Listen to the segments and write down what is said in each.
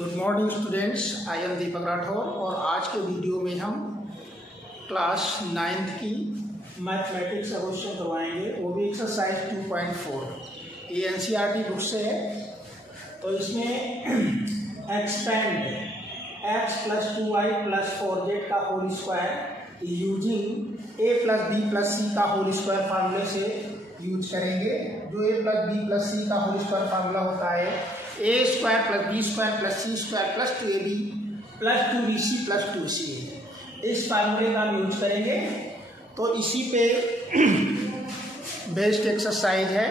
Good morning students, I am Deepak Rathore और आज के वीडियो में हम क्लास 9th की मैथमेटिक्स का क्वेश्चन करवाएंगे, वो भी एक्सरसाइज 2.4। ये एनसीईआरटी बुक से है। तो इसमें एक्सपेंड x + 2y + 4z का whole square using a + b + c का होल स्क्वायर फार्मूले से यूज करेंगे। जो a + b + c का होल स्क्वायर फार्मूला होता है a² + b² + c² + 2ab + 2bc + 2ca। इस फार्मूले का हम यूज करेंगे। तो इसी पे बेस्ड एक्सरसाइज है।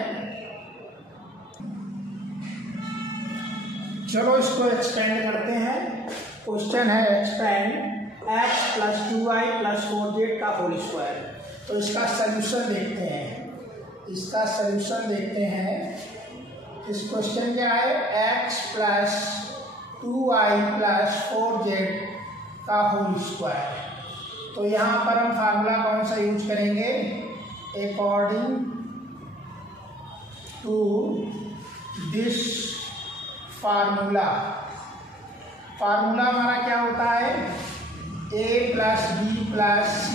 चलो इसको एक्सपेंड करते हैं। क्वेश्चन है एक्सपेंड x + 2y + 4z का होल स्क्वायर। तो इसका सल्यूशन देखते हैं। इस क्वेश्चन क्या है, x + 2y + 4z का होल स्क्वायर। तो यहाँ पर हम फार्मूला कौन सा यूज करेंगे, अकॉर्डिंग टू दिस फार्मूला हमारा क्या होता है, a + b + c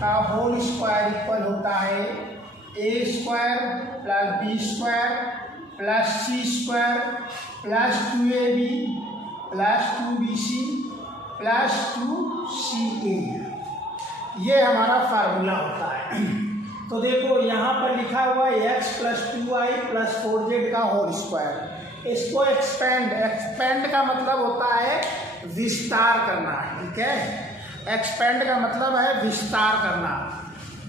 का होल स्क्वायर इक्वल होता है a² + b² + c² + 2ab + 2bc + 2ca। ये हमारा फार्मूला होता है। तो देखो यहाँ पर लिखा हुआ है x + 2y + 4z का होल स्क्वायर। इसको एक्सपेंड का मतलब होता है विस्तार करना, ठीक है। एक्सपेंड का मतलब है विस्तार करना।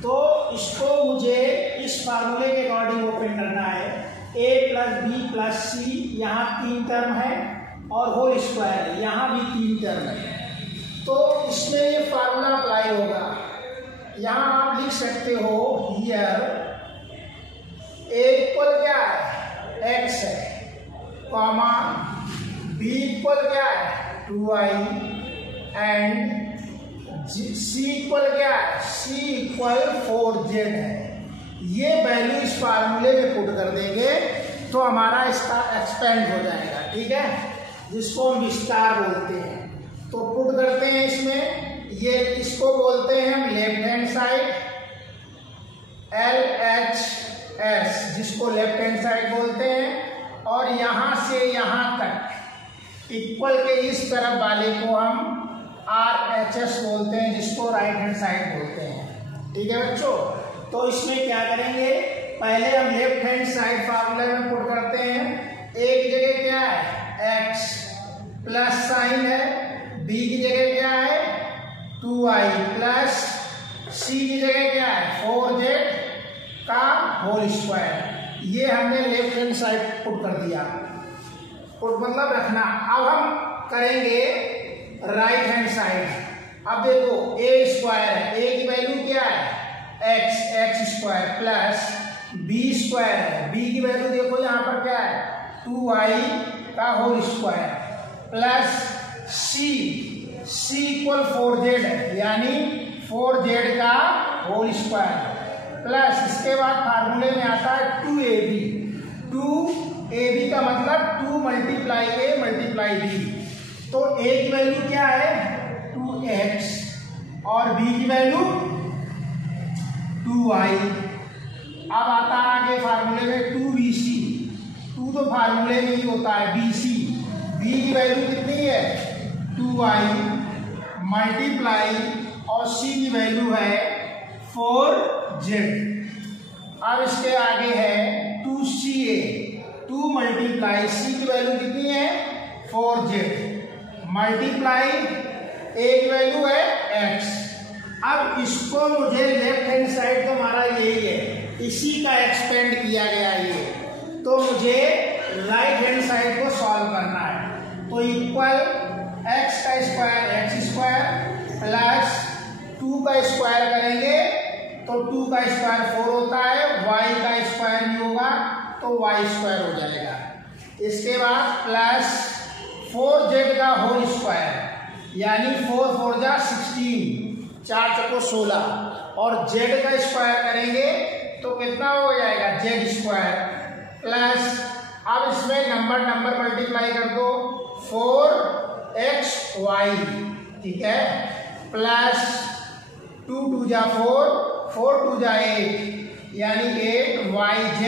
तो इसको मुझे इस फार्मूले के अकॉर्डिंग ओपन करना है। a + b + c यहाँ 3 टर्म है और होल स्क्वायर है, यहाँ भी 3 टर्म है। तो इसमें ये फार्मूला अप्लाई होगा। यहाँ आप लिख सकते हो, हियर a इक्वल क्या है, x है, कॉमा b इक्वल क्या है, 2y एंड c इक्वल क्या है, c इक्वल 4z है। ये वैल्यू इस फार्मूले में पुट कर देंगे तो हमारा इसका एक्सपेंड हो जाएगा, ठीक है, जिसको हम विस्तार बोलते हैं। तो पुट करते हैं इसमें, ये इसको बोलते हैं हम लेफ्ट हैंड साइड, LHS जिसको लेफ्ट हैंड साइड बोलते हैं। और यहाँ से यहाँ तक इक्वल के इस तरफ वाले को हम RHS बोलते हैं, जिसको राइट हैंड साइड बोलते हैं, ठीक है बच्चों। तो इसमें क्या करेंगे, पहले हम लेफ्ट हैंड साइड फार्मूले में पुट करते हैं। a की जगह क्या है, x प्लस साइन है, b की जगह क्या है, 2y प्लस c की जगह क्या है, 4z का होल स्क्वायर। ये हमने लेफ्ट हैंड साइड पुट कर दिया। पुट मतलब रखना। अब हम करेंगे राइट हैंड साइड। अब देखो a² है, a की वैल्यू क्या है, x² प्लस b² है, b की वैल्यू देखो यहाँ पर क्या है, 2y का whole square plus c equal 4z है, यानी 4z का होल स्क्वायर प्लस इसके बाद फार्मूले में आता है 2ab का मतलब 2 × a × b। तो a की वैल्यू क्या है, 2x और b की वैल्यू 2y। अब आता है आगे फार्मूले में 2bc। 2 तो फार्मूले में ही होता है, bc b की वैल्यू कितनी है, 2y मल्टीप्लाई और c की वैल्यू है 4z। अब इसके आगे है 2ca, 2 × c की वैल्यू कितनी है, 4z मल्टीप्लाई a की वैल्यू है x। अब इसको मुझे लेफ्ट हैंड साइड तो हमारा यही है, इसी का एक्सपेंड किया गया ये। तो मुझे राइट हैंड साइड को सॉल्व करना है। तो इक्वल x² प्लस 2 का स्क्वायर करेंगे तो 2 का स्क्वायर 4 होता है, y का स्क्वायर नहीं होगा तो y² हो जाएगा। इसके बाद प्लस 4z का होल स्क्वायर, यानी 4 4 जा 16, 4 चौको 16 और z का स्क्वायर करेंगे तो कितना हो जाएगा, z² प्लस अब इसमें नंबर मल्टीप्लाई कर दो, 4xy, ठीक है, प्लस 2 2 जा 4, 4 2 जा 8, यानी 8yz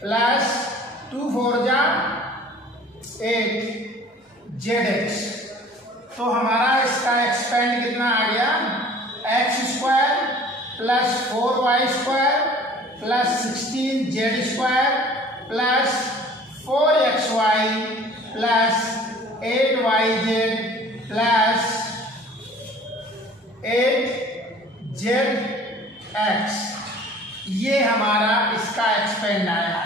प्लस 2 4 जा 8zx। तो हमारा इसका एक्सपेंड कितना आ गया, x square plus 4y square plus 16z square plus 4xy plus 8yz plus 8zx। ये हमारा इसका एक्सपेंड आया।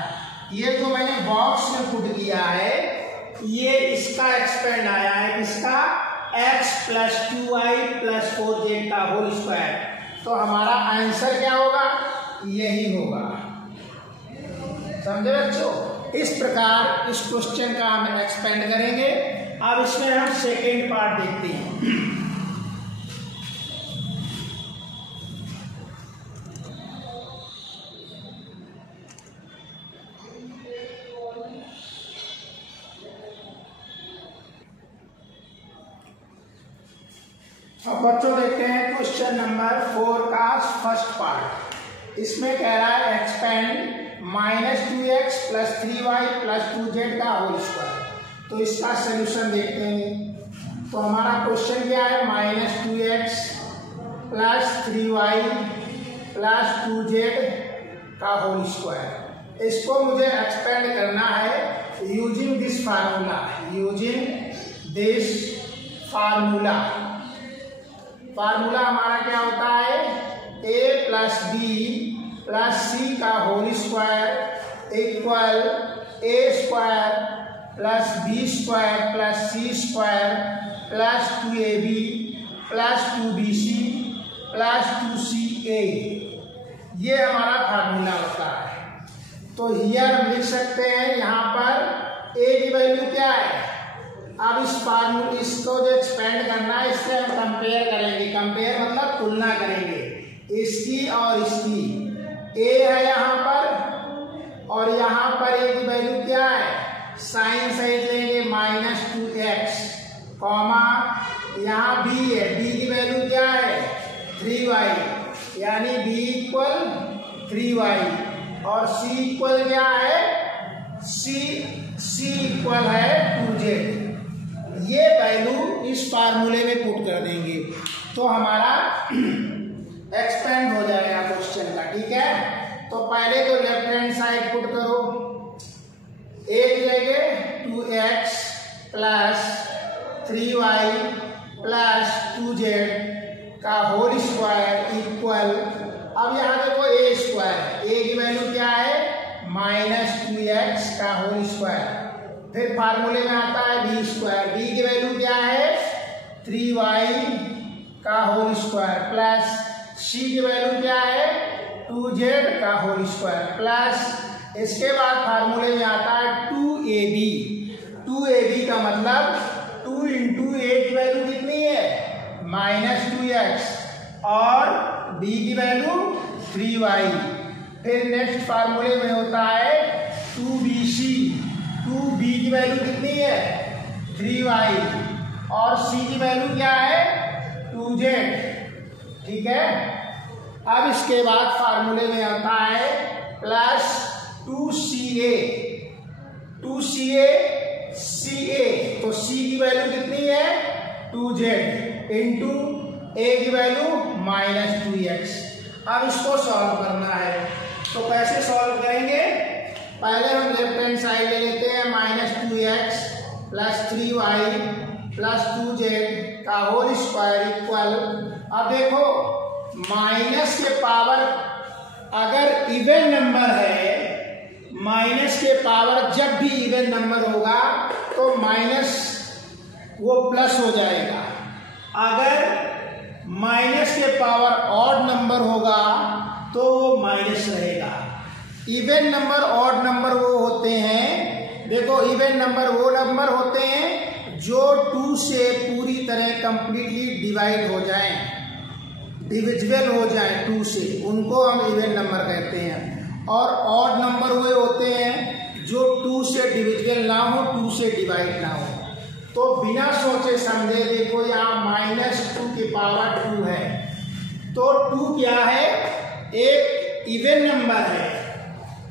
ये जो मैंने बॉक्स में पुट किया है, ये इसका एक्सपेंड आया है, इसका x plus 2y plus 4z का होल स्क्वायर। तो हमारा आंसर क्या होगा, यही होगा। समझे बच्चों? इस प्रकार इस क्वेश्चन का हम एक्सपेंड करेंगे। अब इसमें हम सेकेंड पार्ट देखते हैं। अब बच्चों देखते हैं क्वेश्चन नंबर 4 का फर्स्ट पार्ट। इसमें कह रहा है expand -2x plus 3y plus 2z का होल स्क्वायर। तो इसका सोल्यूशन देखते हैं। तो हमारा क्वेश्चन क्या है, -2x plus 3y plus 2z का होल स्क्वायर। इसको मुझे एक्सपेंड करना है using this formula, using this formula. Formula हमारा क्या होता है, a plus B plus C का whole square equal a square plus B square plus C square plus 2ab plus 2bc plus 2ca। ये हमारा फार्मूला होता है। तो हियर हम लिख सकते हैं, यहाँ पर a की वैल्यू क्या है। अब इस फार्मूले इसको जो एक्सपेंड करना है, इससे हम कंपेयर करेंगे। कंपेयर मतलब तुलना करेंगे इसकी और इसकी। a है यहाँ पर और यहाँ पर a की वैल्यू क्या है, साइन सहित लेंगे -2x, कॉमा यहाँ b है, b की वैल्यू क्या है 3y, यानी b इक्वल 3y और c इक्वल क्या है, c इक्वल है 2z। ये वैल्यू इस फार्मूले में पुट कर देंगे तो हमारा एक्सपेंड हो जाएगा क्वेश्चन का, ठीक है। तो पहले तो लेफ्ट हैंड साइड पुट करो, a की जगह 2x plus 3y plus 2z का होल स्क्वायर इक्वल, अब यहाँ देखो a स्क्वायर, a की वैल्यू क्या है -2x का होल स्क्वायर। फिर फार्मूले में आता है b स्क्वायर, b की वैल्यू क्या है 3y का होल स्क्वायर प्लस c की वैल्यू क्या है 2z का होल स्क्वायर प्लस इसके बाद फार्मूले में आता है 2ab। 2ab का मतलब 2 इंटू a की वैल्यू कितनी है -2x और b की वैल्यू 3y। फिर नेक्स्ट फार्मूले में होता है 2bc, 2b की वैल्यू कितनी है 3y और c की वैल्यू क्या है 2z, ठीक है। अब इसके बाद फार्मूले में आता है प्लस 2ca, 2ca तो c की वैल्यू कितनी है 2z इंटू a की वैल्यू -2x। अब इसको सॉल्व करना है, तो कैसे सॉल्व करेंगे, पहले हम लेफ्ट हैंड साइड ले लेते हैं -2x plus 3y plus 2z का होल स्क्वायर इक्वल, अब देखो माइनस के पावर अगर इवन नंबर है, माइनस के पावर जब भी इवन नंबर होगा तो माइनस वो प्लस हो जाएगा, अगर माइनस के पावर ऑड नंबर होगा तो वो माइनस रहेगा। इवन नंबर ऑड नंबर वो होते हैं, देखो इवन नंबर वो नंबर होते हैं जो 2 से पूरी तरह कंप्लीटली डिवाइड हो जाएं, डिविजिबल हो जाएं 2 से, उनको हम इवन नंबर कहते हैं। और ऑड नंबर वो होते हैं जो 2 से डिविजिबल ना हो, 2 से डिवाइड ना हो। तो बिना सोचे समझे देखो यहाँ -2 की पावर 2 है, तो 2 क्या है, एक इवन नंबर है,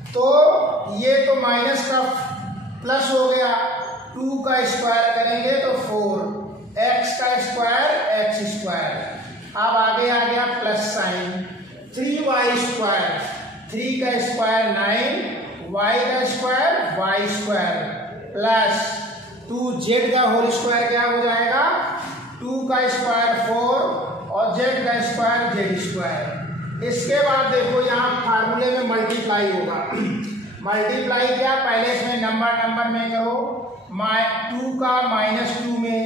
तो ये तो माइनस का प्लस हो गया, 2 का स्क्वायर करेंगे तो 4, x का स्क्वायर x स्क्वायर, अब आगे आ गया प्लस साइन, 3y स्क्वायर, 3 का स्क्वायर 9, y का square y square, plus 2z का होल स्क्वायर क्या हो जाएगा, 2 का स्क्वायर 4 और z का स्क्वायर z स्क्वायर। इसके बाद देखो यहाँ फार्मूले में मल्टीप्लाई होगा। मल्टीप्लाई क्या, पहले इसमें नंबर में करो, 2 का -2 में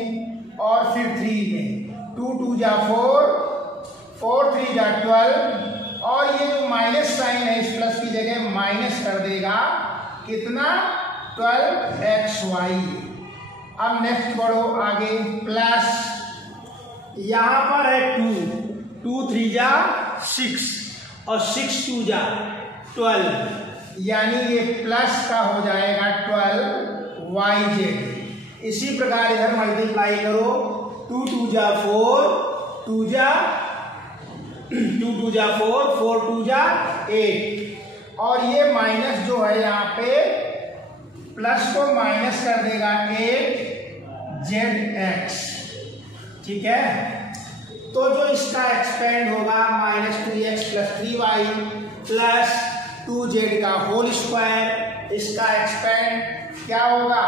और फिर 3 में, 2 2 जा 4, 4 3 जा 12, और ये जो माइनस साइन है इस प्लस की जगह माइनस कर देगा, कितना, 12xy। अब नेक्स्ट बढ़ो आगे, प्लस यहाँ पर है 2 3 जा 6 और 6 2 जा 12, यानी ये प्लस का हो जाएगा 12yz। इसी प्रकार इधर मल्टीप्लाई करो, 2 2 जा 4, 2 जा 4, 4 2 जा 8, और ये माइनस जो है यहाँ पे प्लस को माइनस कर देगा 8zx, ठीक है। तो जो इसका एक्सपेंड होगा -2x + 3y प्लस 2z का होल स्क्वायर, इसका एक्सपेंड क्या होगा,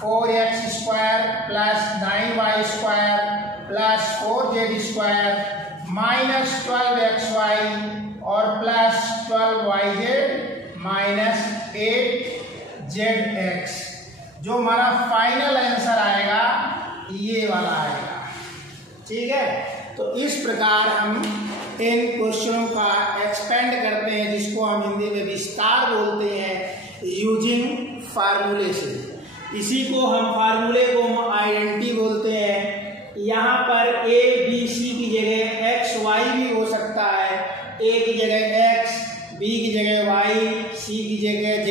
4x square plus 9y square plus 4z square minus 12xy और प्लस 12yz माइनस 8zx। जो हमारा फाइनल आंसर आएगा ये वाला आएगा, ठीक है। तो इस प्रकार हम इन क्वेश्चनों का एक्सपेंड करते हैं, जिसको हम हिंदी में विस्तार बोलते हैं, यूजिंग फार्मूले से। इसी को हम फार्मूले को हम आइडेंटिटी बोलते हैं। यहाँ पर a b c की जगह x y भी हो सकता है, a की जगह x, b की जगह y, c की जगह z।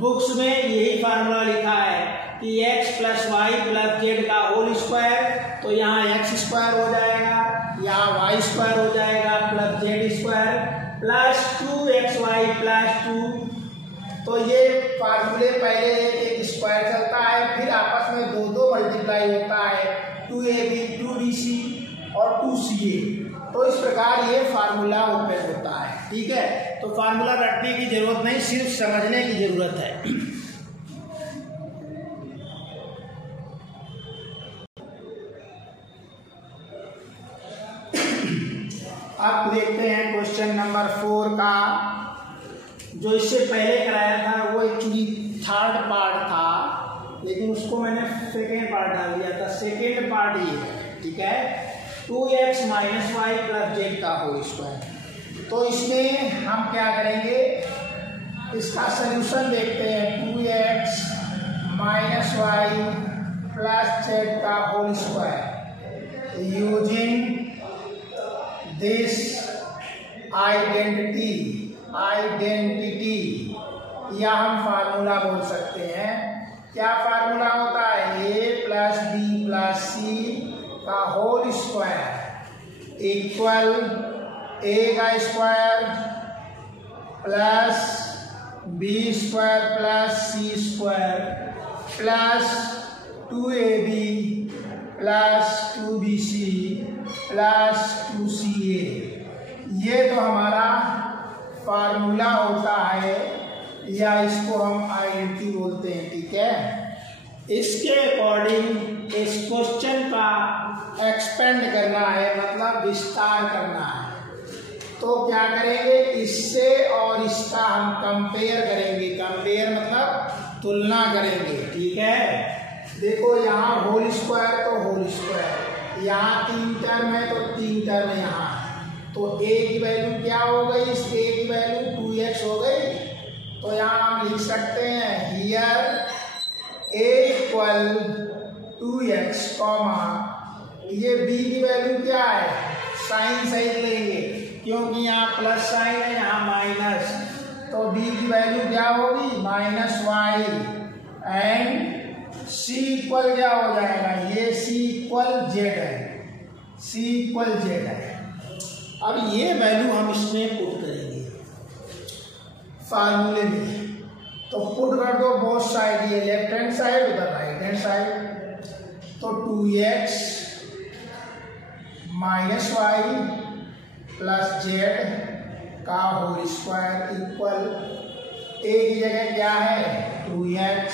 बुक्स में यही फार्मूला लिखा है कि x + y + z का होल स्क्वायर, तो यहाँ x स्क्वायर हो जाएगा, यहाँ y स्क्वायर हो जाएगा plus z square plus 2xy + 2। तो ये फार्मूले पहले एक स्क्वायर चलता है, फिर आपस में दो मल्टीप्लाई होता है, 2ab 2bc और 2ca। तो इस प्रकार ये फार्मूला उपयोग होता है, ठीक है। तो फार्मूला रटने की जरूरत नहीं, सिर्फ समझने की जरूरत है। अब देखते हैं क्वेश्चन नंबर 4 का। जो इससे पहले कराया था वो एक्चुअली थर्ड पार्ट था, लेकिन उसको मैंने सेकेंड पार्ट डाल दिया था। सेकेंड पार्ट ये है, ठीक है, 2x - y + z का होल स्क्वायर। तो इसमें हम क्या करेंगे, इसका सलूशन देखते हैं। 2x - y + z का whole square using this identity, या हम फार्मूला बोल सकते हैं। क्या फार्मूला होता है, a + b + c का होल स्क्वायर इक्वल a का square plus b square plus c square plus 2ab plus 2bc plus 2ca। ये तो हमारा फार्मूला होता है, या इसको हम आइडेंटिटी बोलते हैं, ठीक है। इसके अकॉर्डिंग इस क्वेश्चन का एक्सपेंड करना है, मतलब विस्तार करना है। तो क्या करेंगे, इससे और इसका हम कंपेयर करेंगे। कंपेयर मतलब तुलना करेंगे, ठीक है। देखो यहाँ होल स्क्वायर तो होल स्क्वायर, यहाँ 3 टर्म है तो 3 टर्म यहाँ है, तो a की वैल्यू क्या हो गई, इस a की वैल्यू 2x हो गई। तो यहाँ हम लिख सकते हैं हियर a = 2x, ये b की वैल्यू क्या है, साइन सही लेंगे क्योंकि यहाँ प्लस साइन है, यहाँ माइनस, तो b की वैल्यू क्या होगी, -y एंड C इक्वल क्या हो जाएगा, ये C इक्वल जेड है, C इक्वल जेड है। अब ये वैल्यू हम इसमें पुट करेंगे फार्मूले में, तो पुट कर दो बोथ साइड, ये लेफ्ट हैंड साइड उधर राइट हैंड साइड, तो 2x minus y plus z का होल स्क्वायर इक्वल ए की जगह क्या है 2x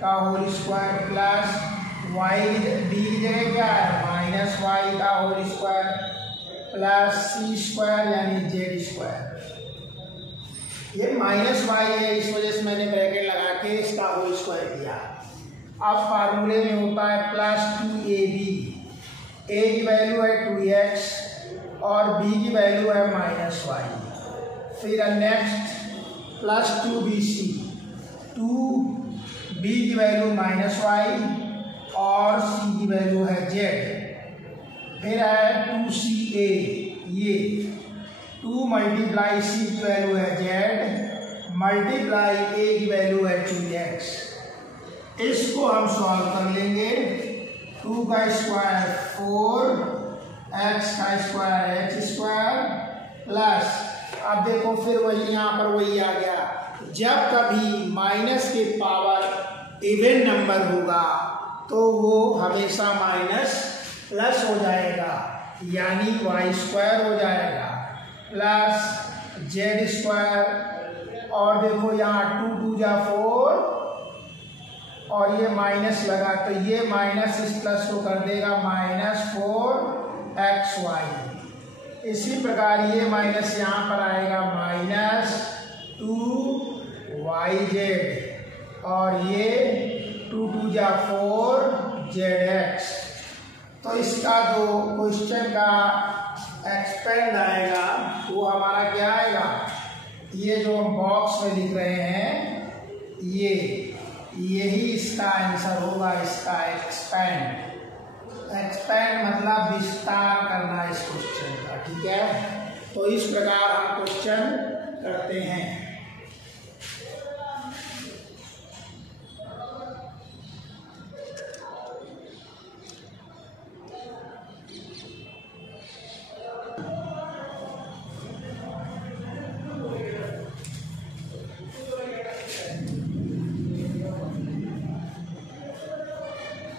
का whole square plus y, b की जगह क्या है माइनस वाई का होल स्क्वायर प्लस सी स्क्वायर यानी जेड स्क्वायर। ये माइनस वाई है, इस वजह से मैंने ब्रैकेट लगा के इसका होल स्क्वायर किया। अब फार्मूले में होता है प्लस 2ab, ए की वैल्यू है 2x और बी की वैल्यू है माइनस वाई। फिर नेक्स्ट प्लस 2bc, 2b की वैल्यू माइनस वाई और c की वैल्यू है जेड। फिर है 2ca, ये 2 मल्टीप्लाई c की वैल्यू है जेड मल्टीप्लाई a की वैल्यू है 2x। इसको हम सॉल्व कर लेंगे, 2 का स्क्वायर 4, x का स्क्वायर x स्क्वायर प्लस, अब देखो फिर वही यहाँ पर वही आ गया, जब कभी माइनस के पावर इवन नंबर होगा तो वो हमेशा माइनस प्लस हो जाएगा, यानी वाई स्क्वायर हो जाएगा प्लस जेड स्क्वायर। और देखो यहाँ 2 2 जा 4 और ये माइनस लगा तो ये माइनस इस प्लस को कर देगा माइनस 4xy। इसी प्रकार ये माइनस यहाँ पर आएगा माइनस 2yz और ये 2 2 जा 4zx। तो इसका जो क्वेश्चन का एक्सपेंड आएगा वो हमारा क्या आएगा, ये जो हम बॉक्स में लिख रहे हैं यही इसका आंसर होगा, इसका एक्सपेंड मतलब विस्तार करना इस क्वेश्चन का, ठीक है। तो इस प्रकार हम क्वेश्चन करते हैं।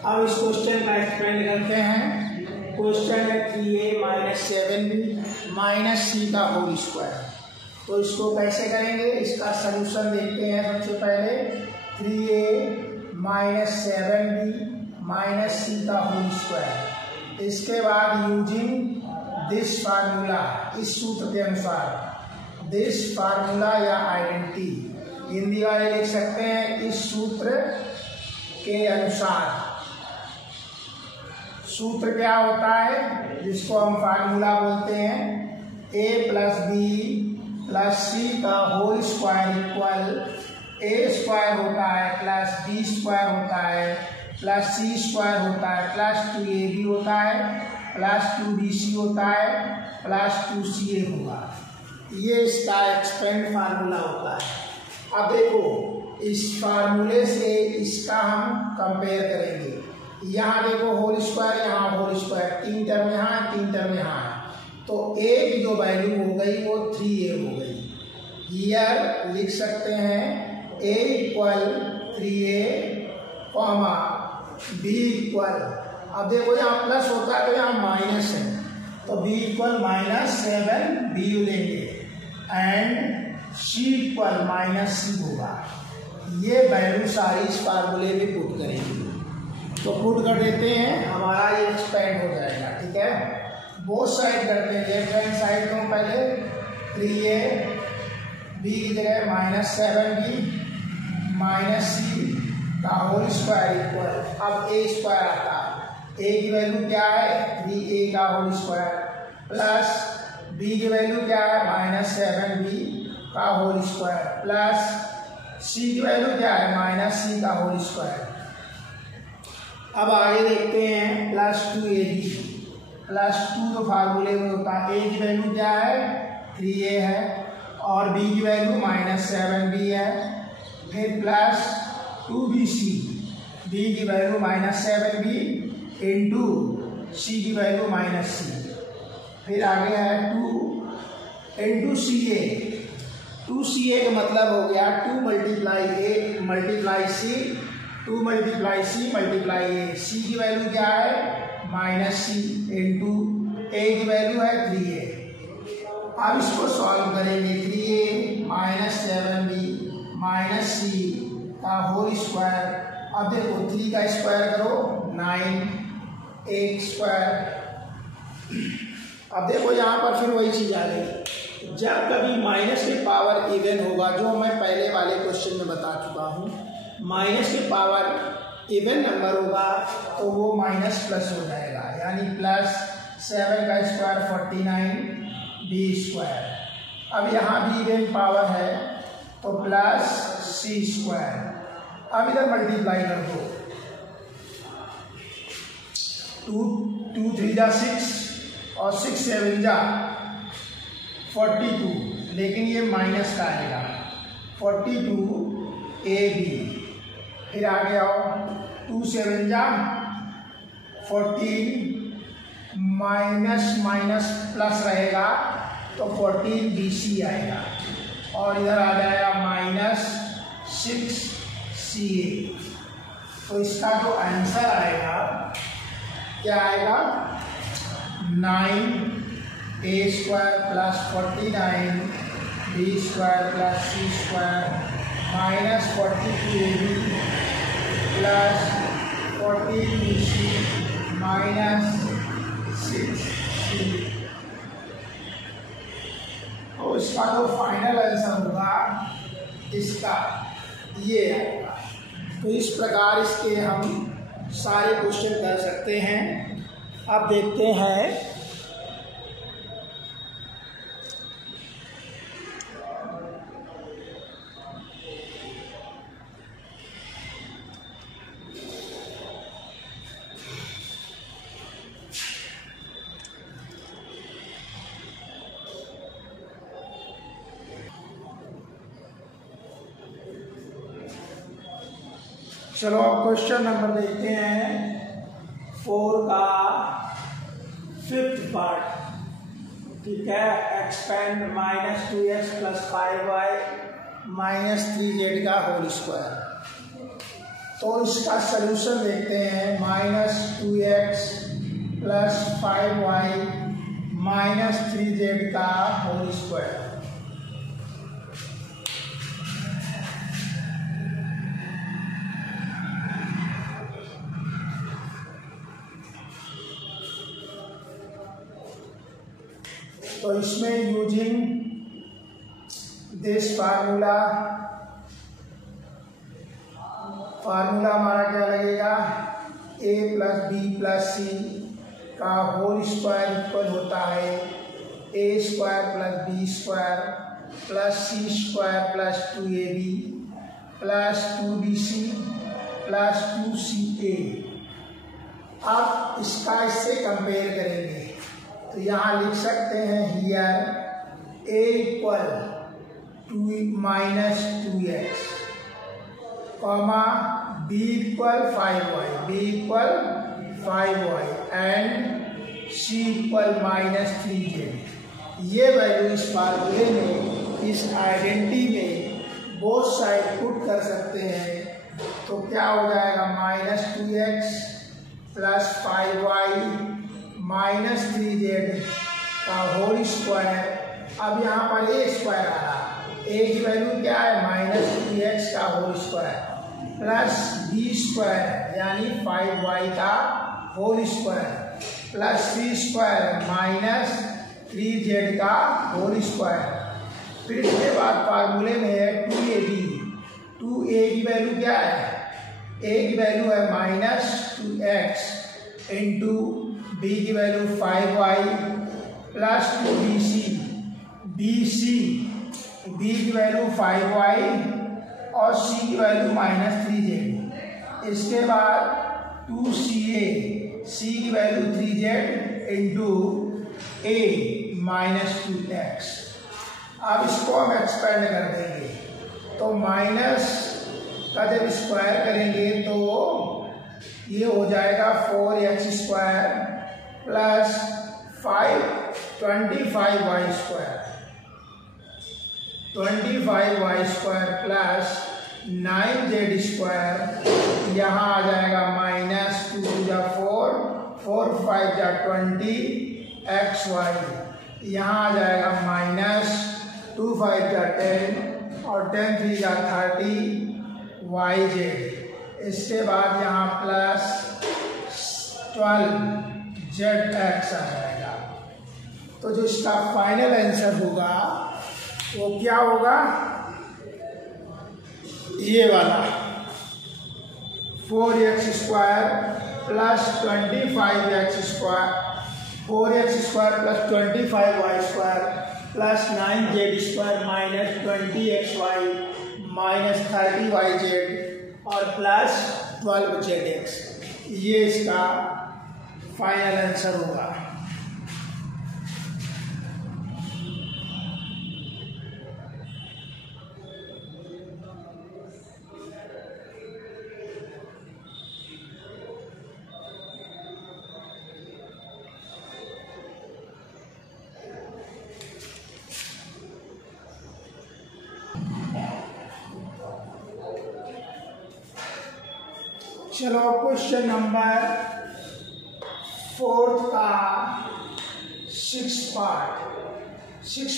अब इस क्वेश्चन का एक्सपेंड करते हैं। क्वेश्चन है 3a माइनस 7b माइनस सी का होल स्क्वायर। तो इसको कैसे करेंगे, इसका सलूशन देखते हैं। सबसे पहले 3a माइनस 7b माइनस सी का होल स्क्वायर, इसके बाद यूजिंग दिस फार्मूला, इस सूत्र के अनुसार, दिस फार्मूला या आइडेंटिटी हिंदी वाले लिख सकते हैं, इस सूत्र के अनुसार। सूत्र क्या होता है, जिसको हम फार्मूला बोलते हैं, a plus B plus C का होल स्क्वायर इक्वल ए स्क्वायर होता है प्लस बी स्क्वायर होता है प्लस सी स्क्वायर होता है प्लस 2ab होता है प्लस 2bc होता है प्लस 2ca होगा। ये इसका एक्सपेंड फार्मूला होता है। अब देखो इस फार्मूले से इसका हम कंपेयर करेंगे। यहाँ देखो होल स्क्वायर, यहाँ होल स्क्वायर, 3 टर्म यहाँ 3 टर्म यहाँ, तो a की जो वैल्यू हो गई वो 3a हो गई। हियर लिख सकते हैं a equal 3a comma b equal, अब देखो यहाँ प्लस होता है तो यहाँ माइनस है, तो b इक्वल माइनस 7b लेंगे and c equal minus c होगा। ये वैल्यू सारी इस फार्मूले में पुट करेंगे, तो पुट कर देते हैं, हमारा ये एक्सपेंड हो जाएगा, ठीक है। बोथ साइड करते हैं, लेफ्ट हैंड साइड को पहले 3a b की जगह माइनस 7b माइनस सी का होल स्क्वायर इक्वल, अब a स्क्वायर आता है, a की वैल्यू क्या है 3a का होल स्क्वायर प्लस b की वैल्यू क्या है माइनस 7b का होल स्क्वायर प्लस c की वैल्यू क्या है माइनस c का होल स्क्वायर। अब आगे देखते हैं प्लस 2ab, प्लस 2 तो फार्मूले में होता है, a की वैल्यू क्या है 3a है और b की वैल्यू माइनस 7b है, फिर प्लस 2bc, बी की वैल्यू -7b इंटू सी की वैल्यू -c। फिर आगे है 2 इंटू CA। 2CA का मतलब हो गया 2 multiply A multiply C, 2 multiply C multiply A। C की वैल्यू क्या है -c इंटू A की वैल्यू है 3A। अब इसको सॉल्व करेंगे। 3A -7b -c का होल स्क्वायर। अब देखो 3 का स्क्वायर करो 9, 1 स्क्वायर। अब देखो यहाँ पर फिर वही चीज आ गई, जब कभी माइनस के पावर इवन होगा, जो मैं पहले वाले क्वेश्चन में बता चुका हूँ, माइनस के पावर इवन नंबर होगा तो वो माइनस प्लस हो जाएगा, यानी +7 का स्क्वायर 49b स्क्वायर। अब यहाँ भी इवन पावर है तो +c स्क्वायर। अब इधर मल्टीप्लाई कर दो, 2 3 जा 6 और 6 7 जा 42, लेकिन ये माइनस का आएगा 42ab। फिर आगे आओ 2 7 जा 14, माइनस प्लस रहेगा तो 14bc आएगा, और इधर आ जाएगा -6ca। तो इसका जो आंसर आएगा क्या आएगा 9a square + 49b square + c square -42ab + 14bc -6c। तो इसका जो फाइनल आंसर होगा इसका ये आएगा। तो इस प्रकार इसके हम सारे क्वेश्चन कर सकते हैं। अब देखते हैं चलो अब क्वेश्चन नंबर देखते हैं 4 का 5th पार्ट। ठीक है, एक्सपेंड -2x + 5y -3z का होल स्क्वायर। तो इसका सलूशन देखते हैं, -2x + 5y -3z का होल स्क्वायर। तो इसमें यूजिंग दिस फार्मूला हमारा क्या लगेगा, a + b + c का होल स्क्वायर इक्वल होता है a square + b square + c square + 2ab + 2bc + 2ca। अब इसका इससे कंपेयर करेंगे तो यहाँ लिख सकते हैं here a = 2-2x, b = 5y and c = -3z। ये वैल्यू इस फार्मूले में, इस आइडेंटिटी में बोथ साइड पुट कर सकते हैं। तो क्या हो जाएगा -2x + 5y -3z का होल स्क्वायर। अब यहाँ पर a स्क्वायर आ रहा है, a की वैल्यू क्या है -2x का whole square plus b square यानी 5y का whole square plus c square -3z का होल स्क्वायर। फिर इसके बाद फार्मूले में है 2ab। 2a की वैल्यू क्या है, a की वैल्यू है -2x इंटू b की वैल्यू 5y + 2bc, b की वैल्यू 5y और c की वैल्यू -3z। इसके बाद 2ca, c की value 3z into a -2x। अब इसको हम एक्सपेंड कर देंगे तो माइनस का जब स्क्वायर करेंगे तो ये हो जाएगा 4x² plus 25y² 25y² plus 9z², यहाँ आ जाएगा -2 × 4, 4 × 5 = 20xy, यहाँ आ जाएगा -2 × 5 = 10 और 10 × 3 = 30yz। इसके बाद यहाँ प्लस 12zx आ जाएगा। तो जो इसका फाइनल आंसर होगा वो क्या होगा, ये वाला 4x² plus 25x² 4x² plus 25y² plus 9z² minus 20xy minus 30yz और प्लस 12zx, ये इसका फाइनल आंसर होगा। चलो क्वेश्चन नंबर 4 का 6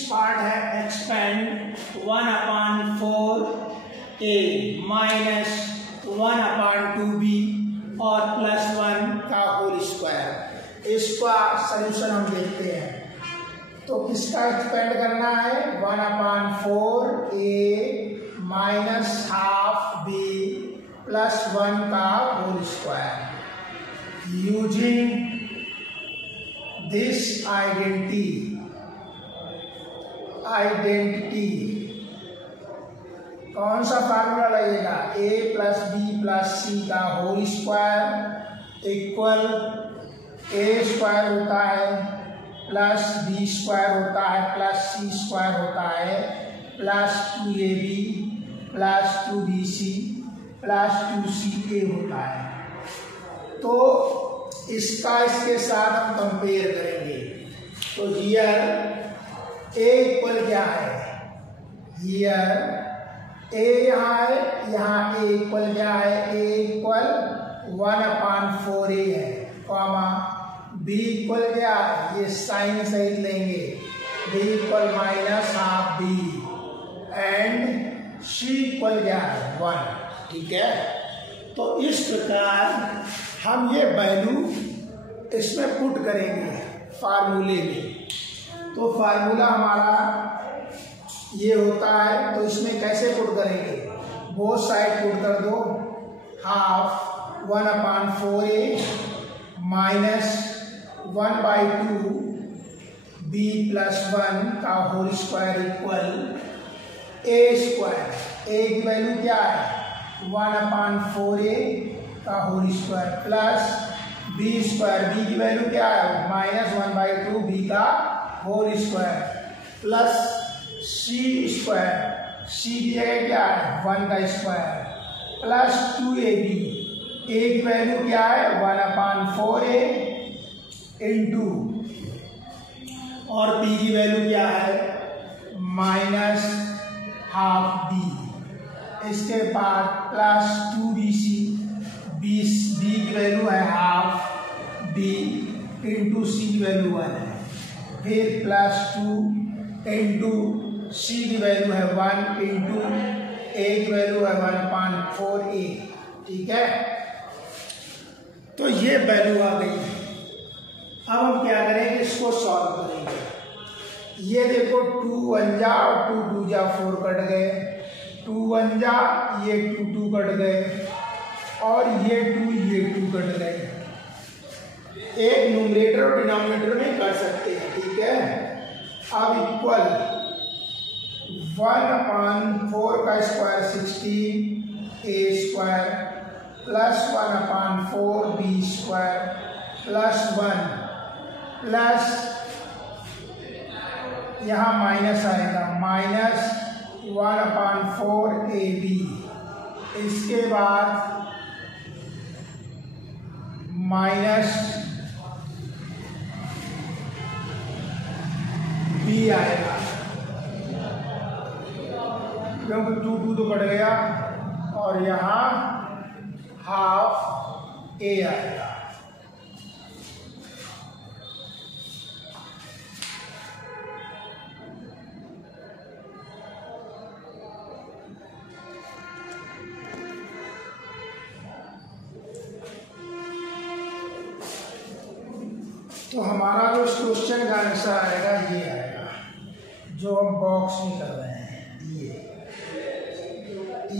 पार्ट है। एक्सपेंड 1/4a माइनस 1/2b और +1 का होल स्क्वायर, इसका सलूशन हम देखते हैं। तो किसका एक्सपेंड करना है, 1/4a minus half b plus 1 का whole square. Using this identity कौन सा फार्मूला लगेगा, a plus b plus c का होल स्क्वायर इक्वल a² होता है प्लस b² होता है प्लस c² होता है plus 2ab plus 2bc plus 2ca होता है। तो इसका इसके साथ हम कंपेयर करेंगे। तो हियर a इक्वल क्या है, हियर a यहाँ है, यहाँ a इक्वल क्या है, a इक्वल 1/4a है, कॉमा b इक्वल क्या है, ये साइन सहित लेंगे, b equal -12b and c equal क्या है 1। ठीक है, तो इस प्रकार हम ये वैल्यू इसमें पुट करेंगे फार्मूले में। तो फार्मूला हमारा ये होता है, तो इसमें कैसे पुट करेंगे, बोथ साइड पुट कर दो, half 1/4a minus 1/2b plus 1 का whole square equal a²। a की वैल्यू क्या है, 1/4a का whole square plus b², b की वैल्यू क्या है, -1/2b का whole square plus c², c की जगह क्या है 1 का स्क्वायर प्लस 2ab, a की वैल्यू क्या है 1/4a इंटू और b की वैल्यू क्या है -12b, इसके बाद प्लस 2bc, b की वैल्यू है हाफ, b इंटू c की वैल्यू 1 है, फिर प्लस 2 इंटू c की वैल्यू है 1 इंटू a की वैल्यू है 1/4a। ठीक है, तो ये वैल्यू आ गई। अब हम क्या करेंगे, इसको सॉल्व करेंगे। ये देखो 2 1 जा और 2 2 जा 4 कट गए, 2 1 जा, ये 2 2 कट गए और ये 2 कट गए। एक न्यूमरेटर और डिनोमिनेटर में कर सकते हैं। ठीक है, अब इक्वल 1/4 का square 16a² plus 1/4b² plus 1 plus यहाँ माइनस आएगा -1/4ab, इसके बाद माइनस बी आएगा, क्योंकि 2 2 तो कट गया और यहाँ हाफ ए आएगा। तो हमारा जो इस क्वेश्चन का आंसर आएगा ये आएगा, जो हम बॉक्स में कर रहे हैं,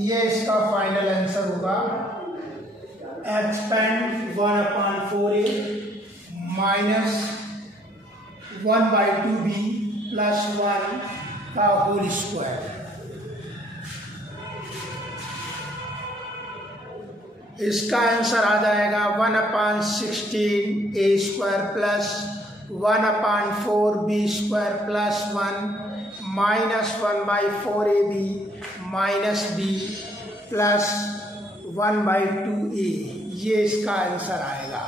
ये इसका फाइनल आंसर होगा। Expand 1/4a minus 1/2b plus 1 का होल स्क्वायर। इसका आंसर आ जाएगा 1/16a square plus 1/4b square plus 1 minus 1/4ab minus b plus 1/2a, ये इसका आंसर आएगा।